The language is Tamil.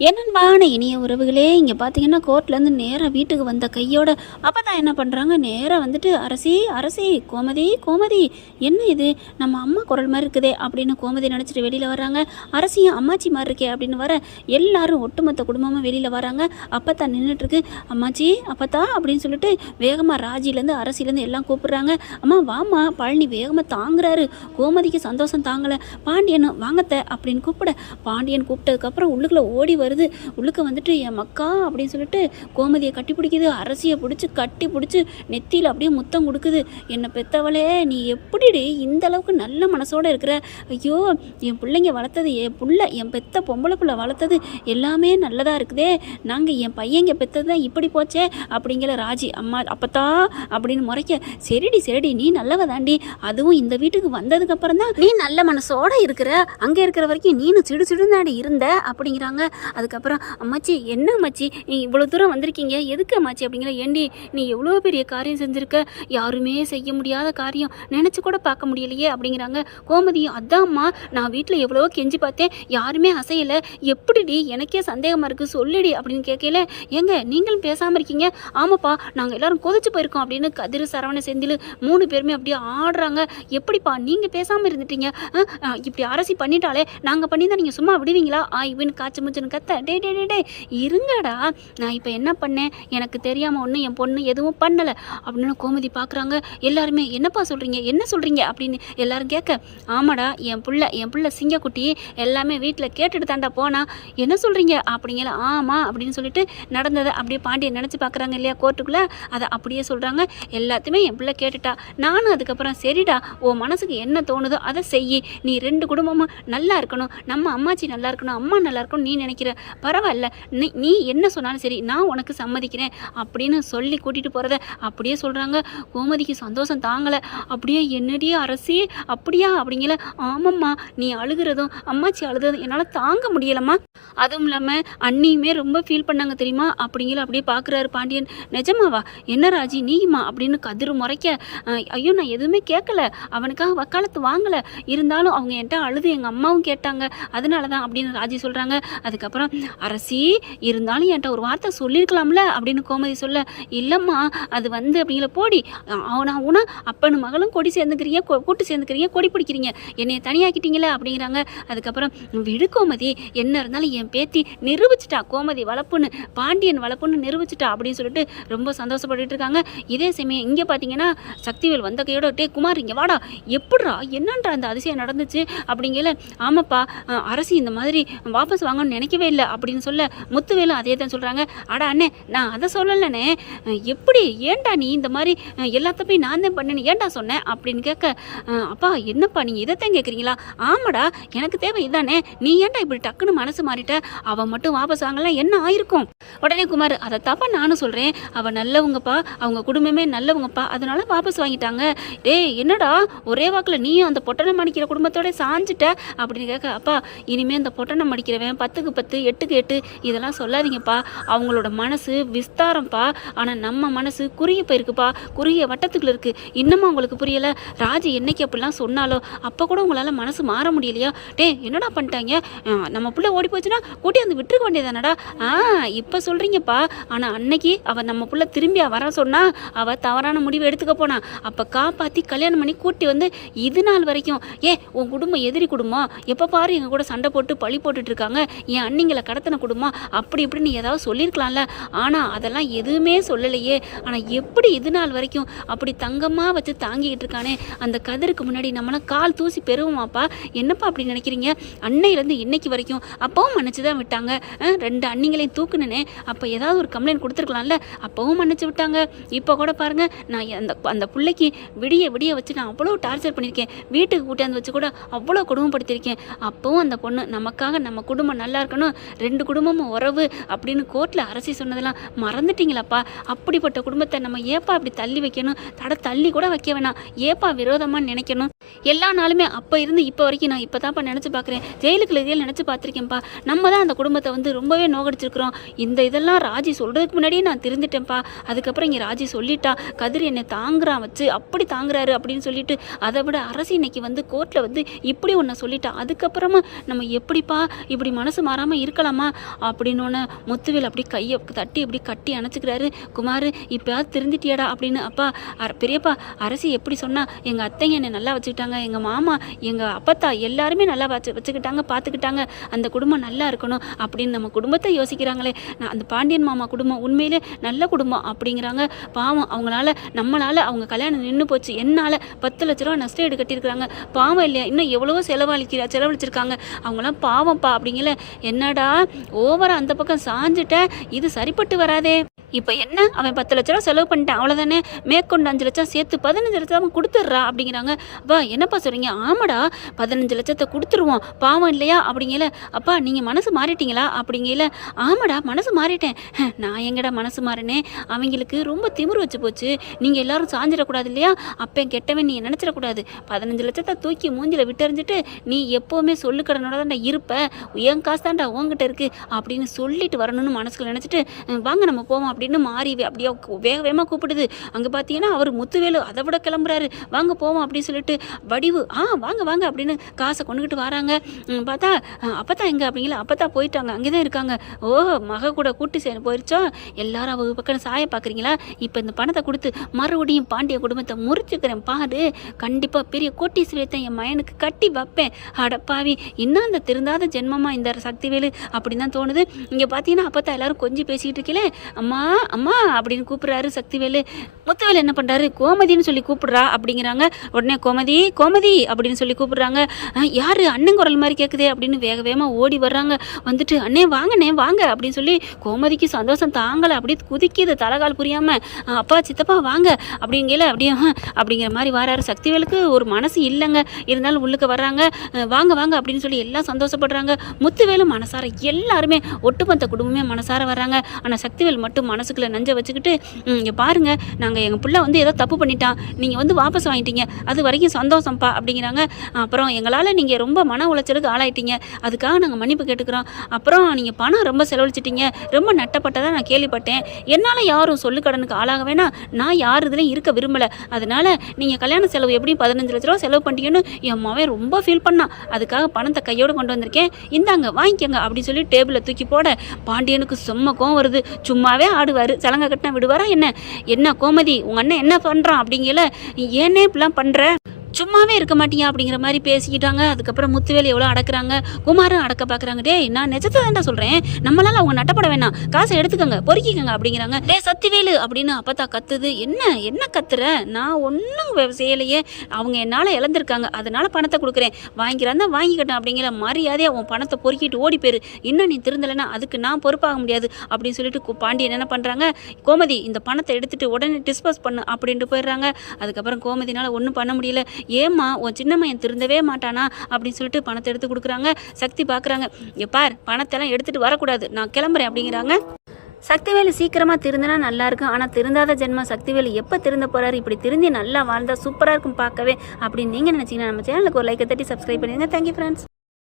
என்னன்பான இனிய உறவுகளே இங்கே பார்த்தீங்கன்னா கோர்ட்லேருந்து நேராக வீட்டுக்கு வந்த கையோட அப்போ தான் என்ன பண்ணுறாங்க நேராக வந்துட்டு அரசி அரசி கோமதி கோமதி என்ன இது? நம்ம அம்மா குரல் மாதிரி இருக்குதே அப்படின்னு கோமதி நினச்சிட்டு வெளியில் வராங்க அரசியும் அம்மாச்சி மாதிரி இருக்கே அப்படின்னு வர எல்லாரும் ஒட்டுமொத்த குடும்பமும் வெளியில் வராங்க. அப்போ தான் நின்றுட்டுருக்கு அம்மாச்சி அப்பத்தா அப்படின்னு சொல்லிட்டு வேகமாக ராஜிலேருந்து அரசிலேருந்து எல்லாம் கூப்பிட்றாங்க. அம்மா வாம்மா பழனி வேகமாக தாங்குறாரு. கோமதிக்கு சந்தோஷம் தாங்கலை. பாண்டியன் வாங்கத்த அப்படின்னு கூப்பிட பாண்டியன் கூப்பிட்டதுக்கப்புறம் உள்ளுக்குள்ளே ஓடி வருது. உள்ளுக்க வந்துட்டு என் மக்கா அப்படின்னு சொல்லிட்டு கோமதியை கட்டி பிடிக்குது. அரசியை பிடிச்சி கட்டி பிடிச்சி நெத்தியில் அப்படியே முத்தம் கொடுக்குது. என்னை பெத்தவளே நீ எப்படிடி இந்த அளவுக்கு நல்ல மனசோட இருக்கிற? ஐயோ என் பிள்ளைங்க வளர்த்தது என் புள்ள என் பெத்த பொம்பளை புள்ள வளர்த்தது எல்லாமே நல்லதாக இருக்குதே. நாங்கள் என் பையங்க பெத்தது தான் இப்படி போச்சே அப்படிங்கிற ராஜி அம்மா அப்பத்தா அப்படின்னு முறைக்க சரிடி சரிடி நீ நல்லவ தாண்டி. அதுவும் இந்த வீட்டுக்கு வந்ததுக்கு அப்புறம் தான் நீ நல்ல மனசோட இருக்கிற. அங்கே இருக்கிற வரைக்கும் நீனு சிடு சிடுந்தாடி இருந்த அப்படிங்கிறாங்க. அதுக்கப்புறம் அம்மாச்சி என்ன அம்மாச்சி? நீ இவ்வளோ தூரம் வந்திருக்கீங்க. எதுக்கு அம்மாச்சி அப்படிங்கிற? ஏண்டி நீ எவ்வளோ பெரிய காரியம் செஞ்சுருக்க? யாருமே செய்ய முடியாத காரியம். நினச்சி கூட பார்க்க முடியலையே அப்படிங்கிறாங்க. கோமதியும் அதாம்மா நான் வீட்டில் எவ்வளோ கெஞ்சி பார்த்தேன். யாருமே அசையலை. எப்படிடி எனக்கே சந்தேகமாக இருக்குது சொல்லிடி அப்படின்னு கேட்கல ஏங்க நீங்களும் பேசாமல் இருக்கீங்க. ஆமாப்பா நாங்கள் எல்லாரும் கொதிச்சு போயிருக்கோம் அப்படின்னு கதிர் சரவண செந்தில் மூணு பேருமே அப்படியே ஆடுறாங்க. எப்படிப்பா நீங்கள் பேசாமல் இருந்துட்டீங்க? இப்படி அரசி பண்ணிட்டாலே நாங்கள் பண்ணி தான் நீங்கள் சும்மா விடுவீங்களா? ஆ இவன் காய்ச்சி முச்சுன்னு கத்த டே டே டே டே இருங்கடா. நான் இப்போ என்ன பண்ணேன்? எனக்கு தெரியாமல் ஒன்று என் பொண்ணு எதுவும் பண்ணலை. அப்படின்னு கோமதி பார்க்குறாங்க எல்லாருமே என்னப்பா சொல்கிறீங்க என்ன சொல்கிறீங்க அப்படின்னு எல்லாரும் கேட்க ஆமாடா என் பிள்ளை என் பிள்ளை சிங்கக்குட்டி எல்லாமே வீட்டில் கேட்டுட்டு தாண்டா போனா. என்ன சொல்கிறீங்க அப்படிங்கிற ஆமாம் அப்படின்னு சொல்லிட்டு நடந்ததை அப்படியே பாண்டியன் நினச்சி பார்க்குறாங்க இல்லையா கோர்ட்டுக்குள்ளே? அதை அப்படியே சொல்கிறாங்க எல்லாத்தையுமே என் பிள்ளை கேட்டுட்டா. நானும் அதுக்கப்புறம் சரிடா உன் மனசுக்கு என்ன தோணுதோ அதை செய் நீ ரெண்டு குடும்பமும் நல்லா இருக்கணும். நம்ம அம்மாச்சி நல்லா இருக்கணும். அம்மா நல்லா இருக்கணும் நீ நினைக்கிற. பரவாயில்ல நீ நீ என்ன சொன்னாலும் சரி நான் உனக்கு சம்மதிக்கிறேன் அப்படின்னு சொல்லி கூட்டிகிட்டு போகிறத அப்படியே சொல்கிறாங்க கோமதிக்கு சந்தோஷம் தாங்கலை. அப்படியே என்னடியே அரசி அப்படியா அப்படிங்கல. ஆமாம்மா நீ அழுகிறதும் அம்மாச்சி அழுகிறதும் என்னால் தாங்க முடியலம்மா. அதுவும் இல்லாமல் அண்ணியுமே ரொம்ப ஃபீல் பண்ணாங்க தெரியுமா? அப்படிங்கிற அப்படியே பார்க்குறாரு பாண்டியன். நிஜமாவா? என்ன ராஜி நீயுமா? அப்படின்னு கதிர் முறைக்க ஐயோ நான் எதுவுமே கேட்கல அவனுக்காக வக்காலத்து வாங்கலை. இருந்தாலும் அவங்க என்கிட்ட அழுது எங்கள் அம்மாவும் கேட்டாங்க. அதனால தான் அப்படின்னு ராஜி சொல்கிறாங்க அதுக்கப்புறம் அரசி இருந்தாலும் என்கிட்ட ஒரு வார்த்தை சொல்லியிருக்கலாம்ல? அப்படின்னு கோமதி சொல்ல இல்லைம்மா அது வந்து அப்படிங்கிற போடி. அவனா உனா அப்பனு மகளும் கொடி சேர்ந்துக்கிறீங்க கொ- கூட்டு சேர்ந்துக்கிறீங்க கொடி பிடிக்கிறீங்க. என்னைய தனியாக்கிட்டீங்களே அப்படிங்கிறாங்க. அதுக்கப்புறம் விடு கோமதி என்ன இருந்தாலும் என் பேத்தி நிரூபிச்சிட்டா கோமதி வளப்புன்னு பாண்டியன் வளப்புன்னு நிரூபிச்சிட்டா அப்படின்னு சொல்லிட்டு ரொம்ப சந்தோஷப்பட்டுட்டு இருக்காங்க. இதே சமயம் இங்கே பார்த்தீங்கன்னா சக்திவேல் வந்த கையோட டே குமார் இங்கே வாடா. எப்படிடா? என்னன்றா அந்த அதிசயம் நடந்துச்சு? அப்படிங்கல ஆமாப்பா அரசி இந்த மாதிரி வாபஸ் வாங்கன்னு நினைக்கவே இல்லை அப்படின்னு சொல்ல முத்துவேலும் அதே தான் சொல்கிறாங்க அடா அண்ணே நான் அதை சொல்லலைண்ணே. எப்படி ஏன்டா நீ இந்த மாதிரி அஹ், எல்லாத்தையும் நான் தான் பண்ணேன்னு ஏன்டா சொன்னேன் அப்படின்னு கேட்க அப்பா என்னப்பா நீங்கள் இதைத்தான் கேட்குறீங்களா ஆமாடா எனக்கு தேவை இதானே நீ ஏன்டா இப்படி டக்குன்னு மனசு மாறிட்ட? அவன் மட்டும் வாபஸ் வாங்கலாம் என்ன ஆயிருக்கும்? உடனே குமார் அதை தப்பா நானும் சொல்கிறேன் அவன் நல்லவங்கப்பா அவங்க குடும்பமே நல்லவங்கப்பா. அதனால வாபஸ் வாங்கிட்டாங்க. டேய் என்னடா ஒரே வாக்கில் நீயும் அந்த பொட்டணம் அடிக்கிற குடும்பத்தோட சாஞ்சிட்ட? அப்படின்னு கேட்க அப்பா இனிமே அந்த பொட்டணம் அடிக்கிறவன் பத்துக்கு பத்து எட்டுக்கு எட்டு இதெல்லாம் சொல்லாதீங்கப்பா. அவங்களோட மனசு விஸ்தாரம்ப்பா. ஆனால் நம்ம மனசு குறுகிய போயிருக்குப்பா. குறுகிய வட்டத்துக்குள்ள இருக்குது இன்னமும் அவங்களுக்கு புரியலை. ராஜி என்னைக்கு அப்படிலாம் சொன்னாலோ அப்போ கூட உங்களால் மனசு மாற முடியலையா? டே என்னடா பண்ணிட்டாங்க? நம்ம பிள்ளை ஓடி போச்சுன்னா கூட்டி வந்து விட்டுருக்க வேண்டியதானடா? ஆ இப்போ சொல்கிறீங்கப்பா ஆனால் அன்னைக்கு அவள் நம்ம பிள்ளை திரும்பி வர சொன்னா அவள் தவறான முடிவு எடுத்துக்க போனா அப்போ காப்பாற்றி கல்யாணம் பண்ணி கூட்டி வந்து இது நாள் வரைக்கும் ஏ உன் குடும்பம் எதிரி குடும்பம். எப்போ பாரு எங்கள் கூட சண்டை போட்டு பழி போட்டுட்டு இருக்காங்க. அண்ணிங்க பிள்ளைங்களை கடத்தின குடும்பம். அப்படி இப்படின்னு ஏதாவது சொல்லியிருக்கலாம்ல. ஆனால் அதெல்லாம் எதுவுமே சொல்லலையே. ஆனால் எப்படி இது நாள் வரைக்கும் அப்படி தங்கமாக வச்சு தாங்கிக்கிட்டு இருக்கானே? அந்த கதிருக்கு முன்னாடி நம்மளாம் கால் தூசி பெறுவோமாப்பா? என்னப்பா அப்படி நினைக்கிறீங்க? அன்னையிலேருந்து இன்னைக்கு வரைக்கும் அப்பவும் மன்னிச்சு தான் விட்டாங்க ரெண்டு அண்ணிங்களையும் தூக்குனனே. அப்போ ஏதாவது ஒரு கம்ப்ளைண்ட் கொடுத்துருக்கலாம்ல. அப்பவும் மன்னிச்சு விட்டாங்க. இப்போ கூட பாருங்கள் நான் அந்த அந்த பிள்ளைக்கு விடிய விடிய வச்சு நான் அவ்வளோ டார்ச்சர் பண்ணியிருக்கேன். வீட்டுக்கு கூட்டாந்து வச்சு கூட அவ்வளோ கொடுமைப்படுத்தியிருக்கேன். அப்பவும் அந்த பொண்ணு நமக்காக நம்ம குடும்பம் நல்லா இருக்கணும். ரெண்டு குடும்பமும் உறவு அப்படின்னு கோர்ட்டில் அரசி சொன்னதெல்லாம் மறந்துட்டீங்களாப்பா? அப்படிப்பட்ட குடும்பத்தை நம்ம ஏப்பா அப்படி தள்ளி வைக்கணும்? தட தள்ளி கூட வைக்க வேணாம். ஏப்பா விரோதமாக நினைக்கணும்? எல்லா நாளுமே அப்போ இருந்து இப்போ வரைக்கும் நான் இப்போ தான்ப்பா நினச்சி பார்க்குறேன் ஜெயிலுக்கு இதில் நினச்சி பார்த்துருக்கேன்ப்பா நம்ம தான் அந்த குடும்பத்தை வந்து ரொம்பவே நோகடிச்சிருக்கிறோம். இந்த இதெல்லாம் ராஜி சொல்கிறதுக்கு முன்னாடியே நான் திருந்துட்டேன்ப்பா. அதுக்கப்புறம் இங்கே ராஜி சொல்லிட்டா கதிர் என்னை தாங்குறான் வச்சு அப்படி தாங்குறாரு அப்படின்னு சொல்லிட்டு அதை விட அரசு இன்னைக்கு வந்து கோர்ட்டில் வந்து இப்படி ஒன்று சொல்லிட்டா. அதுக்கப்புறமா நம்ம எப்படிப்பா இப்படி மனசு மாறாமல் இருக்கலாமா அப்படின்னோன்னு முத்துவேல் அப்படி கையை தட்டி இப்படி கட்டி அணைச்சிக்கிறாரு. குமார் இப்போயாவது திருந்திட்டியாடா அப்படின்னு. அப்பா அர- பெரியப்பா அரசி எப்படி சொன்னால் எங்கள் அத்தைங்க என்னை நல்லா வச்சுக்கிட்டாங்க. எங்கள் மாமா எங்கள் அப்பத்தா எல்லாருமே நல்லா வச்சு வச்சுக்கிட்டாங்க பார்த்துக்கிட்டாங்க அந்த குடும்பம் நல்லா இருக்கணும் அப்படின்னு நம்ம குடும்பத்தை யோசிக்கிறாங்களே. நான் அந்த பாண்டியன் மாமா குடும்பம் உண்மையிலே நல்ல குடும்பம் அப்படிங்கிறாங்க. பாவம் அவங்களால நம்மளால் அவங்க கல்யாணம் நின்று போச்சு. என்னால் பத்து லட்ச ரூபா நஷ்ட ஈடு கட்டியிருக்கிறாங்க. பாவம் இல்லையா? இன்னும் எவ்வளவோ செலவழிக்கிற செலவழிச்சிருக்காங்க. அவங்களாம் பாவம்ப்பா அப்படிங்கல என்னடா ஓவரா அந்த பக்கம் சாஞ்சிட்ட. இது சரிப்பட்டு வராதே. இப்போ என்ன? அவன் பத்து லட்ச ரூபா செலவு பண்ணிட்டான். அவ்வளோதானே மேற்கொண்டு அஞ்சு லட்சம் சேர்த்து பதினஞ்சு லட்சம் அவன் கொடுத்துட்றா அப்படிங்கிறாங்க. அப்பா என்னப்பா சொல்கிறீங்க ஆமாடா பதினஞ்சு லட்சத்தை கொடுத்துருவோம். பாவம் இல்லையா? அப்படிங்கல அப்பா நீங்கள் மனசு மாறிட்டீங்களா? அப்படிங்கல ஆமாடா மனசு மாறிட்டேன். நான் எங்கடா மனசு மாறினேன் அவங்களுக்கு ரொம்ப திமிரு வச்சு போச்சு. நீங்கள் எல்லாரும் சாஞ்சிடக்கூடாது இல்லையா? அப்போ கெட்டவன் நீ நினச்சிடக்கூடாது. பதினஞ்சு லட்சத்தை தூக்கி மூஞ்சில் விட்டறிஞ்சிட்டு நீ எப்போவுமே சொல்லுக்கடனோட தான்டா இருப்ப. என் காசு தான்டா உங்ககிட்ட இருக்கு. அப்படின்னு சொல்லிட்டு வரணும்னு மனசுக்குள்ள நினச்சிட்டு வாங்க நம்ம போவோம் அப்படின்னு மாறி அப்படியே வேக வேகமாக கூப்பிடுது. அங்கே பார்த்தீங்கன்னா அவர் முத்துவேலு அதை விட கிளம்புறாரு. வாங்க போவோம் அப்படின்னு சொல்லிட்டு வடிவு ஆ வாங்க வாங்க அப்படின்னு காசை கொண்டுக்கிட்டு வராங்க. பார்த்தா அப்பத்தா எங்க? அப்படிங்களா அப்பத்தா போயிட்டாங்க அங்கே தான் இருக்காங்க. ஓ மக கூட கூட்டி சேர்ந்து போயிருச்சோ? எல்லாரும் அவங்க பக்கம் சாய பார்க்குறீங்களா இப்போ இந்த பணத்தை கொடுத்து மறுபடியும் பாண்டிய குடும்பத்தை முறிச்சுக்கிறேன் பாரு. கண்டிப்பாக பெரிய கோட்டீஸ்வரத்தை என் மயனுக்கு கட்டி வைப்பேன். அடப்பாவி இன்னும் அந்த திருந்தாத ஜென்மமாக இந்த சக்திவேலு? அப்படின்னு தான் தோணுது. இங்கே பார்த்தீங்கன்னா அப்பத்தா எல்லாரும் கொஞ்சம் பேசிக்கிட்டு இருக்கீங்களே? அம்மா அம்மா அப்படின்னு கூப்பிட்றாரு சக்திவேலு. முத்துவேல் என்ன பண்ணுறாரு கோமதின்னு சொல்லி கூப்பிடுறா அப்படிங்கிறாங்க. உடனே கோமதி கோமதி அப்படின்னு சொல்லி கூப்பிடுறாங்க. யார்? அண்ணன் குரல் மாதிரி கேட்குதே அப்படின்னு வேக வேகமாக ஓடி வர்றாங்க. வந்துட்டு அண்ணே வாங்கண்ணே வாங்க அப்படின்னு சொல்லி கோமதிக்கு சந்தோஷம் தாங்கலை. அப்படியே குதிக்குது தலைகால் புரியாமல் அப்பா சித்தப்பா வாங்க அப்படிங்கல. அப்படியே அப்படிங்கிற மாதிரி வராரு. சக்திவேலுக்கு ஒரு மனசு இல்லைங்க. இருந்தாலும் உள்ளுக்கு வர்றாங்க. வாங்க வாங்க அப்படின்னு சொல்லி எல்லாம் சந்தோஷப்படுறாங்க. முத்துவேலு மனசார எல்லாருமே ஒட்டுமொத்த குடும்பமே மனசார வர்றாங்க. ஆனால் சக்திவேல் மட்டும் மனசுக்குள்ள நஞ்சை வச்சுக்கிட்டு இங்கே பாருங்கள் நாங்கள் எங்கள் பிள்ளை வந்து ஏதோ தப்பு பண்ணிட்டான் நீங்கள் வந்து வாபஸ் வாங்கிட்டீங்க அது வரைக்கும் சந்தோஷம்ப்பா அப்படிங்கிறாங்க. அப்புறம் எங்களால் நீங்கள் ரொம்ப மன உளைச்சலுக்கு ஆளாயிட்டீங்க அதுக்காக நாங்கள் மன்னிப்பு கேட்டுக்கிறோம். அப்புறம் நீங்கள் பணம் ரொம்ப செலவழிச்சிட்டிங்க ரொம்ப நட்டப்பட்டதாக நான் கேள்விப்பட்டேன். என்னால் யாரும் சொல்லுக்கடனுக்கு ஆளாக வேணாம் நான் யார் இதுலையும் இருக்க விரும்பலை. அதனால் நீங்கள் கல்யாண செலவு எப்படியும் பதினஞ்சு லட்ச ரூபா செலவு பண்ணிட்டீங்கன்னு என் மவன் ரொம்ப ஃபீல் பண்ணான் அதுக்காக பணத்தை கையோடு கொண்டு வந்திருக்கேன். இந்தாங்க வாங்கிக்கோங்க அப்படின்னு சொல்லி டேபிளில் தூக்கி போட பாண்டியனுக்கு செம்ம கோவம் வருது சும்மாவே ஆடு ஆடுவார் சலங்கை கட்டினா விடுவாரா என்ன? என்ன கோமதி உங்கள் அண்ணன் என்ன பண்ணுறான் அப்படிங்கல ஏன்னே இப்படிலாம் பண்ணுற சும்மாவே இருக்க மாட்டியா அப்படிங்கிற மாதிரி பேசிக்கிட்டாங்க. அதுக்கப்புறம் முத்துவேலு எவ்வளோ அடக்குறாங்க? குமாரும் அடக்க பார்க்குறாங்க. டே நான் நிஜத்தை தான்டா சொல்கிறேன் நம்மளால் அவங்க நட்டப்பட வேணாம். காசை எடுத்துக்கோங்க பொறுக்கிக்கோங்க அப்படிங்கிறாங்க. டே சத்திவேலு அப்படின்னு அப்பத்தா கத்துது. என்ன என்ன கத்துற? நான் ஒன்றும் செய்யலையே. அவங்க என்னால் இழந்திருக்காங்க. அதனால பணத்தை கொடுக்குறேன். வாங்கிக்கிறான் வாங்கிக்கிட்டேன் அப்படிங்கிற மரியாதையாக அவன் பணத்தை பொறுக்கிட்டு ஓடி போயிரு. இன்னும் நீ திருந்தலைன்னா அதுக்கு நான் பொறுப்பாக முடியாது அப்படின்னு சொல்லிட்டு பாண்டியன் என்ன பண்ணுறாங்க கோமதி இந்த பணத்தை எடுத்துட்டு உடனே டிஸ்போஸ் பண்ணு அப்படின்ட்டு போயிடுறாங்க. அதுக்கப்புறம் கோமதினால ஒன்றும் பண்ண முடியல. ஏம்மா உன் சின்ன மையன் திருந்தவே மாட்டானா? அப்படின்னு சொல்லிட்டு பணத்தை எடுத்து கொடுக்குறாங்க. சக்தி பார்க்குறாங்க எப்பார் பார் பணத்தெல்லாம் எடுத்துகிட்டு வரக்கூடாது. நான் கிளம்புறேன் அப்படிங்கிறாங்க. சக்திவேலு சீக்கிரமாக திருந்தினா நல்லா இருக்கும். ஆனால் திருந்தாத ஜென்மம் சக்திவேலு எப்போ திருந்த போறாரு? இப்படி திருந்தி நல்லா வாழ்ந்தால் சூப்பராக இருக்கும் பார்க்கவே அப்படின்னு நீங்கள் நினச்சிங்கன்னா நம்ம சேனலுக்கு ஒரு லைக்கை தட்டி சப்ஸ்கிரைப் பண்ணிடுங்க. Thank you friends